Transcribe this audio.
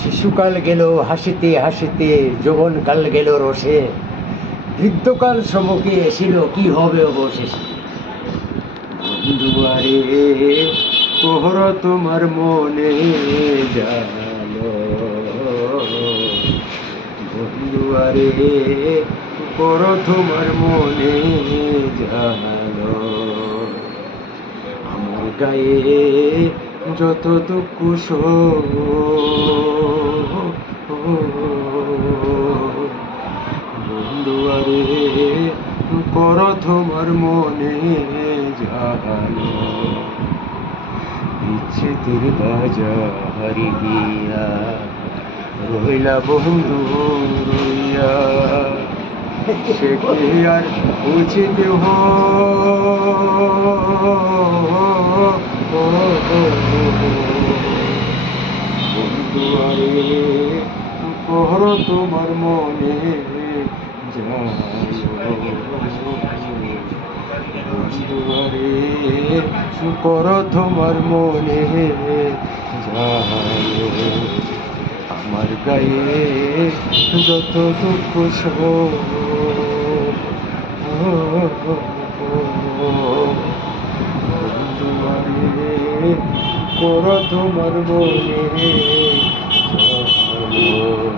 শিশুকাল গেল হাসিতে হাসিতে, যৌবনকাল গেল রসে, বৃদ্ধকাল সমকে এসিল কি হবে অবশেষে। বন্ধুয়ারে কোহর তোমার মনে জানো, বন্ধুয়ারে কোহর তোমার মনে জানো। আমার গায়ে যত দুঃখ বন্ধুয়ারে কর তোমার মনে জানো। বিচ্ছেদের বাজারে গিয়া রইলা বন্ধু রইয়া, সে কি আর উচিত বন্ধুয়ারে কোহর তোমার মনে জানো। বন্ধুয়ারে কর তোমার মনে জানো। আমার গায়ে যত দুঃখ বন্ধুয়ারে কর তোমার মনে জানো।